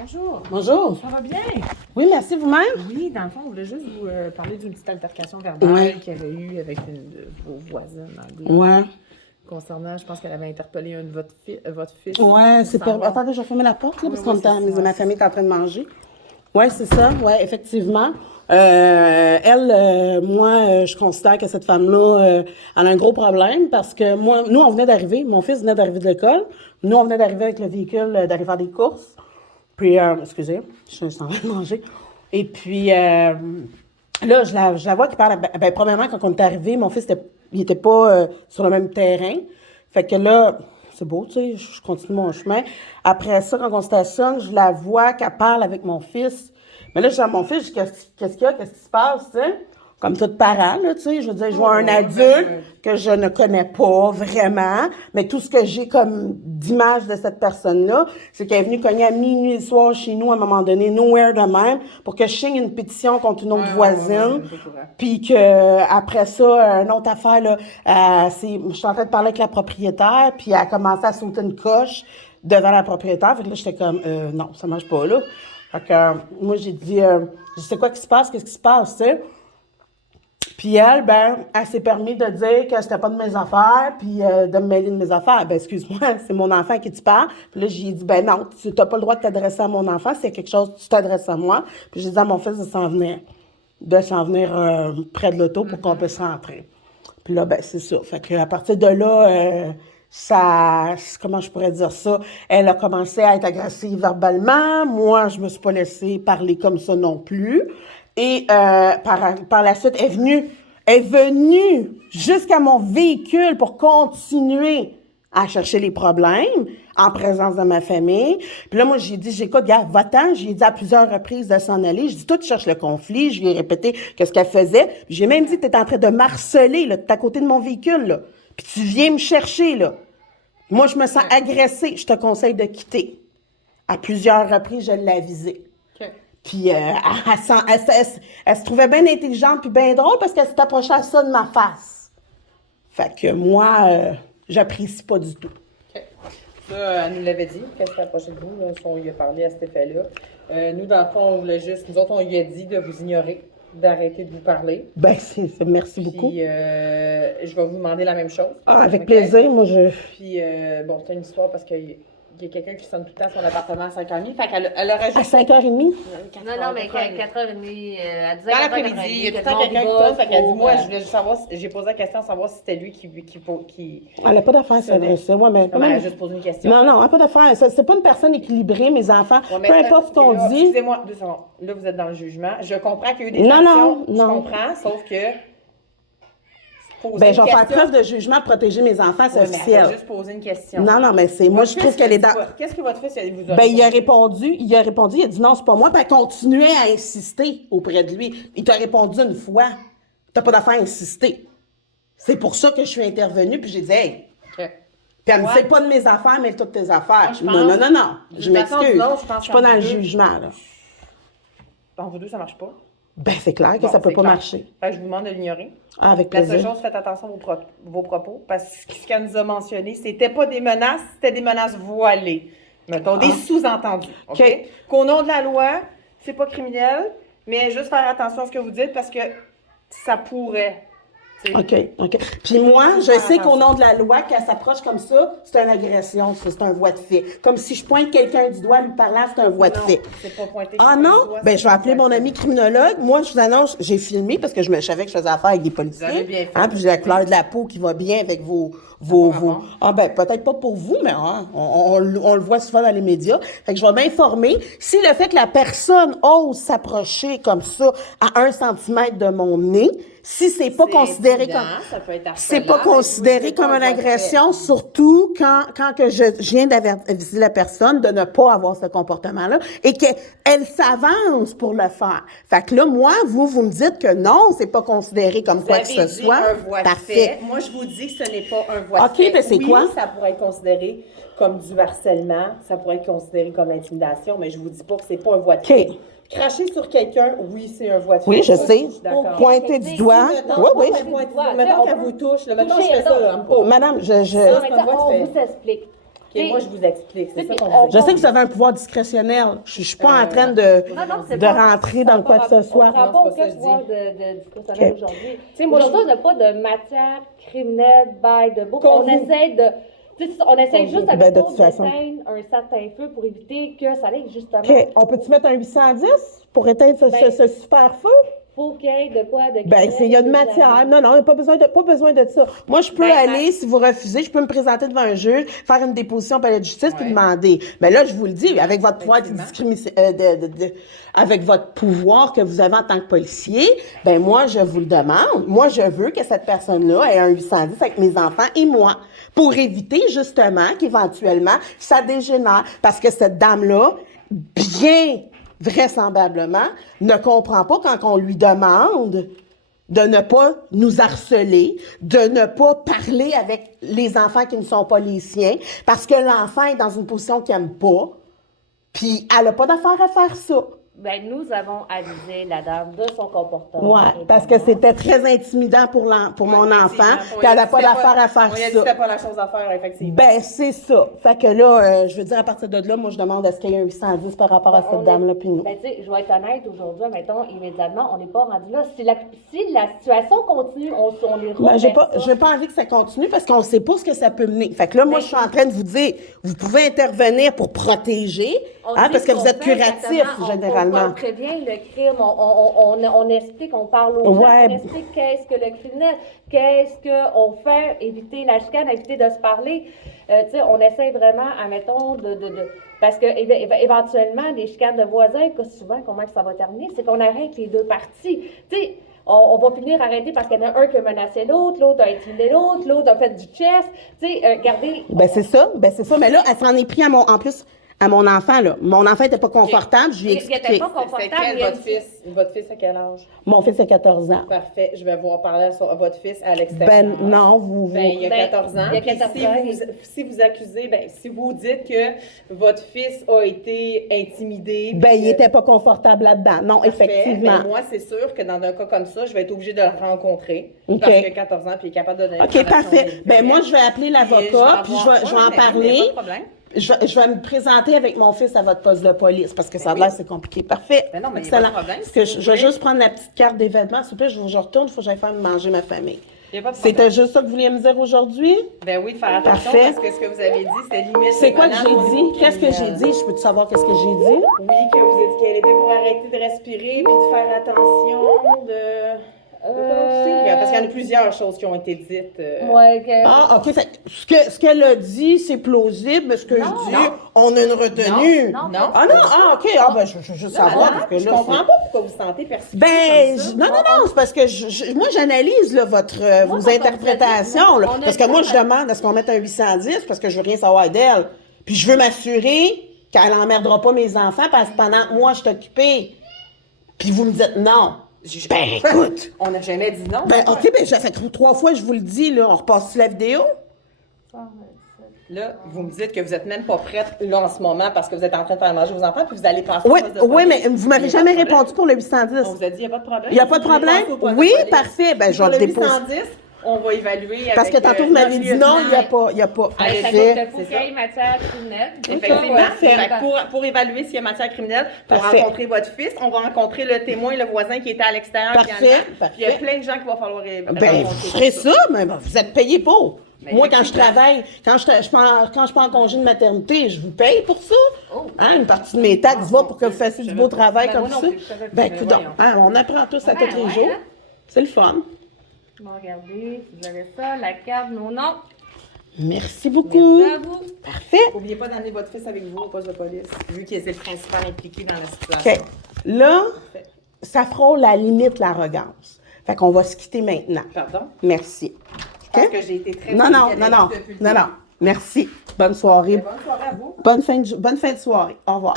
Bonjour. Bonjour. Ça va bien? Oui, merci vous-même. Oui, dans le fond, on voulait juste vous parler d'une petite altercation verbale Ouais. qu'il y avait eu avec une de vos voisines anglo Ouais. concernant, je pense qu'elle avait interpellé un de votre fils. Ouais, pour c'est pas. savoir- Attendez, je vais fermer la porte, là, parce Oui, qu'on oui, c'est ça, ma famille est en train de manger. Ouais, c'est ça. Ouais, effectivement. Moi, je considère que cette femme-là, elle a un gros problème parce que nous, on venait d'arriver. Mon fils venait d'arriver de l'école. Nous, on venait d'arriver avec le véhicule, d'aller faire des courses. Puis, excusez, je suis en train de manger. Et puis, là, je la vois qui parle. Premièrement, quand on est arrivé, mon fils, il était pas sur le même terrain. Fait que là, c'est beau, tu sais, je continue mon chemin. Après ça, quand on stationne, je la vois qu'elle parle avec mon fils. Mais là, je dis à mon fils, je dis, qu'est-ce qu'il y a, qu'est-ce qui se passe, tu sais? Comme tout parent, là, tu sais, je veux dire, je vois un adulte que je ne connais pas vraiment, mais tout ce que j'ai comme d'image de cette personne-là, c'est qu'elle est venue cogner à minuit le soir chez nous à un moment donné, nowhere de même, pour que je signe une pétition contre une autre voisine. Puis que après ça, une autre affaire, là, je suis en train de parler avec la propriétaire, puis elle a commencé à sauter une coche devant la propriétaire. Fait que là, j'étais comme, non, ça marche pas, là. Fait que moi, j'ai dit, je sais quoi qui se passe, qu'est-ce qui se passe, tu sais? Puis elle, elle s'est permis de dire que c'était pas de mes affaires, puis de me mêler de mes affaires. Ben, excuse-moi, c'est mon enfant qui tu parles. Puis là, j'ai dit, non, tu n'as pas le droit de t'adresser à mon enfant. C'est quelque chose, tu t'adresses à moi. Puis j'ai dit à mon fils de s'en venir près de l'auto pour qu'on puisse rentrer. Puis là, c'est ça. Fait que à partir de là, comment je pourrais dire ça? Elle a commencé à être agressive verbalement. Moi, je me suis pas laissée parler comme ça non plus. Et par la suite, est venue jusqu'à mon véhicule pour continuer à chercher les problèmes en présence de ma famille. Puis là, moi, j'ai dit, j'écoute, gars, va-t'en. J'ai dit à plusieurs reprises de s'en aller. Je dis, toi, tu cherches le conflit. Je lui ai répété qu'est-ce qu'elle faisait. Puis j'ai même dit, t'es en train de m'harceler, là, t'es à côté de mon véhicule, là. Puis tu viens me chercher, là. Moi, je me sens agressée. Je te conseille de quitter. À plusieurs reprises, je l'ai avisé. Puis elle se trouvait bien intelligente puis bien drôle parce qu'elle s'est approchée à ça de ma face. Fait que moi, j'apprécie pas du tout. OK. Ça, elle nous l'avait dit, qu'elle s'est approchée de vous, là, on lui a parlé à cet effet-là. Nous, dans le fond, on voulait juste, nous autres, on lui a dit de vous ignorer, d'arrêter de vous parler. Merci beaucoup. Puis, je vais vous demander la même chose. Ah, avec plaisir, moi, Puis, c'est une histoire parce qu'il y a quelqu'un qui sonne tout le temps à son appartement à 5h30. Fait qu'elle aurait juste... À 5h30? Non, mais 4h30, elle disait Dans l'après-midi, il y a tout le temps quelqu'un qui sonne. Fait qu'elle dit, moi, je voulais juste savoir, j'ai posé la question, savoir si c'était lui qui... Elle n'a pas d'affaire à s'adresser. Ouais, mais elle a juste posé une question. Non, elle n'a pas d'affaire. C'est pas une personne équilibrée, mes enfants. Ouais, Peu importe ce qu'on dit. Excusez-moi, 2 secondes. Là, vous êtes dans le jugement. Je comprends qu'il y a eu des actions. Je comprends, sauf que... Je vais faire preuve de jugement, protéger mes enfants, c'est officiel. Elle a juste posé une question. Non, mais c'est... Moi, je trouve qu'elle est dans... Qu'est-ce que votre fils vous a il a répondu, il a dit non, c'est pas moi, puis elle continuait à insister auprès de lui. Il t'a répondu une fois. T'as pas d'affaire à insister. C'est pour ça que je suis intervenue, puis j'ai dit, hey. OK. Puis elle me dit, c'est pas de mes affaires, mais toutes tes affaires. Moi, Non. Je m'excuse. Je suis pas dans le jugement, là. Dans vous deux, ça marche pas. C'est clair que ça peut pas marcher. Fait que je vous demande de l'ignorer. Ah, avec La plaisir. seule chose, faites attention à vos propos, parce que ce qu'elle nous a mentionné, c'était pas des menaces, c'était des menaces voilées. Mettons, des sous-entendus. OK? Qu'au nom de la loi, c'est pas criminel, mais juste faire attention à ce que vous dites, parce que ça pourrait. OK. Puis moi, je sais qu'au nom de la loi, qu'elle s'approche comme ça, c'est une agression, c'est un voie de fait. Comme si je pointe quelqu'un du doigt lui parlant, c'est un voie de fait. C'est pas pointé. Ah non? Je vais appeler mon ami criminologue. Moi, je vous annonce, j'ai filmé parce que je savais que je faisais affaire avec des policiers. Vous avez bien fait. Puis j'ai la couleur de la peau qui va bien avec vos... peut-être pas pour vous, mais on le voit souvent dans les médias. Fait que je vais m'informer. Si le fait que la personne ose s'approcher comme ça à 1 centimètre de mon nez, si c'est pas considéré comme une agression, surtout quand que je viens d'avertir la personne de ne pas avoir ce comportement-là et qu'elle s'avance pour le faire. Fait que là, moi, vous me dites que non, c'est pas considéré comme quoi que ce soit. Parfait. Moi, je vous dis que ce n'est pas un voie de fait. OK, mais c'est quoi? Ça pourrait être considéré comme du harcèlement, ça pourrait être considéré comme l'intimidation, mais je vous dis pas que c'est pas un voie de fait. Cracher sur quelqu'un, oui, c'est un voie de fait. Oui, je sais. Pointer du doigt. Oui. Mettons qu'elle vous touche. Mettons que je fais ça. Madame, on vous explique. OK, moi, je vous explique. C'est ça qu'on Je sais que vous avez un pouvoir discrétionnel. Je suis pas en train de rentrer dans quoi que ce soit. On ne prend pas aucun pouvoir de discrétionnaire aujourd'hui. Aujourd'hui, on n'a pas de matière criminelle, by the book. On essaie de... On essaie juste avec d'éteindre un certain feu pour éviter que ça aille justement... OK. On peut-tu mettre un 810 pour éteindre ce super feu? Faut qu'il y ait de quoi de il y a de matière. Non, il n'y a pas besoin de ça. Moi, je peux aller, si vous refusez, je peux me présenter devant un juge, faire une déposition au palais de justice puis demander. Mais là, je vous le dis, avec votre pouvoir avec votre pouvoir que vous avez en tant que policier, moi, je vous le demande. Moi, je veux que cette personne-là ait un 810 avec mes enfants et moi, pour éviter justement qu'éventuellement, ça dégénère. Parce que cette dame-là, bien vraisemblablement, ne comprend pas quand on lui demande de ne pas nous harceler, de ne pas parler avec les enfants qui ne sont pas les siens, parce que l'enfant est dans une position qu'il n'aime pas, puis elle n'a pas d'affaire à faire ça. Nous avons avisé la dame de son comportement. Oui, parce que c'était très intimidant pour mon enfant, puis elle n'a pas d'affaire à faire ça. C'était pas la chose à faire, effectivement. C'est ça. Fait que là, je veux dire, à partir de là, moi, je demande est-ce qu'il y a un 810 par rapport à cette dame-là, puis nous. Je vais être honnête, aujourd'hui, mettons, immédiatement, on n'est pas rendu là. Si la situation continue, on est j'ai pas envie que ça continue parce qu'on ne sait pas ce que ça peut mener. Fait que là, moi, je suis en train de vous dire, vous pouvez intervenir pour protéger, parce que vous êtes curatif, généralement. On prévient le crime, on explique, on parle aux gens, on explique qu'est-ce que le criminel, qu'est-ce qu'on fait, éviter la chicane, éviter de se parler. On essaie vraiment, admettons, parce que éventuellement, des chicanes de voisins, souvent, comment ça va terminer, c'est qu'on arrête les deux parties. On va finir arrêter parce qu'il y en a un qui a menacé l'autre a intimidé l'autre a fait du chess. Regardez. C'est ça. Mais là, elle s'en est pris en plus à mon enfant, là. Mon enfant n'était pas confortable, je lui ai expliqué. Il n'était pas confortable. C'est quel votre fils? Votre fils a quel âge? Mon fils a 14 ans. Parfait. Je vais voir parler à votre fils à l'extérieur. Non, il a 14 ans. Il a 14 ans. Si vous accusez, si vous dites que votre fils a été intimidé... il n'était pas confortable là-dedans. Non, parfait. Effectivement. Moi, c'est sûr que dans un cas comme ça, je vais être obligée de le rencontrer. Parce qu'il a 14 ans puis il est capable de donner... OK, parfait. Moi, je vais appeler l'avocat puis je vais en parler. Pas de problème. Je vais me présenter avec mon fils à votre poste de police parce que ça a l'air c'est compliqué. Parfait. Mais non, mais excellent. il y a pas de problème. Parce que je vais juste prendre la petite carte d'événement. S'il vous plaît, je retourne, il faut que j'aille faire manger ma famille. Il y a pas de problème. C'était juste ça que vous vouliez me dire aujourd'hui? Oui, de faire attention Parfait. parce que ce que vous avez dit, c'était limite. C'est quoi que j'ai dit? Qu'est-ce que j'ai dit? Je peux te savoir qu'est-ce que j'ai dit? Oui, que vous avez dit qu'elle était pour arrêter de respirer puis de faire attention parce qu'il y en a plusieurs choses qui ont été dites. OK. Ce qu'elle a dit, c'est plausible, mais ce que je dis, on a une retenue. Non. OK. Je veux juste savoir. Parce que je là, comprends pas pourquoi vous vous sentez persécuté. Non, c'est parce que moi, j'analyse là, vos interprétations. Là, parce que moi, je demande à ce qu'on mette un 810 parce que je veux rien savoir d'elle. Puis je veux m'assurer qu'elle n'emmerdera pas mes enfants parce que pendant que moi, je suis occupée. Puis vous me dites non. Écoute. On n'a jamais dit non. OK, ça fait 3 fois que je vous le dis, là. On repasse sur la vidéo. Là, vous me dites que vous n'êtes même pas prête, là, en ce moment, parce que vous êtes en train de faire manger vos enfants, puis vous allez passer Oui, mais vous m'avez jamais répondu pour le 810. On vous a dit, il n'y a pas de problème. Il n'y a pas de problème? Oui, parfait. Je vais le déposer. Pour le 810, on va évaluer avec... Parce que tantôt, vous m'avez dit non, il n'y a pas. Il faut qu'il y ait matière criminelle. Effectivement. Pour évaluer s'il y a matière criminelle, pour rencontrer votre fils, on va rencontrer le témoin, le voisin qui était à l'extérieur. Parfait. Il y a plein de gens qu'il va falloir vous ferez ça, mais vous êtes payé pour. Moi, quand je travaille, quand je prends en congé de maternité, je vous paye pour ça. Une partie de mes taxes va pour que vous fassiez du beau travail comme ça. Écoute, on apprend tous à tous les jours. C'est le fun. Regardez, vous avez ça, la carte, nos noms. Merci beaucoup. Merci à vous. Parfait. N'oubliez pas d'amener votre fils avec vous au poste de police, vu qu'il est le principal impliqué dans la situation. OK. Là, ça frôle la limite l'arrogance. Fait qu'on va se quitter maintenant. Pardon? Merci. Je pense que j'ai été très... Non. Merci. Bonne soirée. Bonne soirée à vous. Bonne fin de soirée. Au revoir.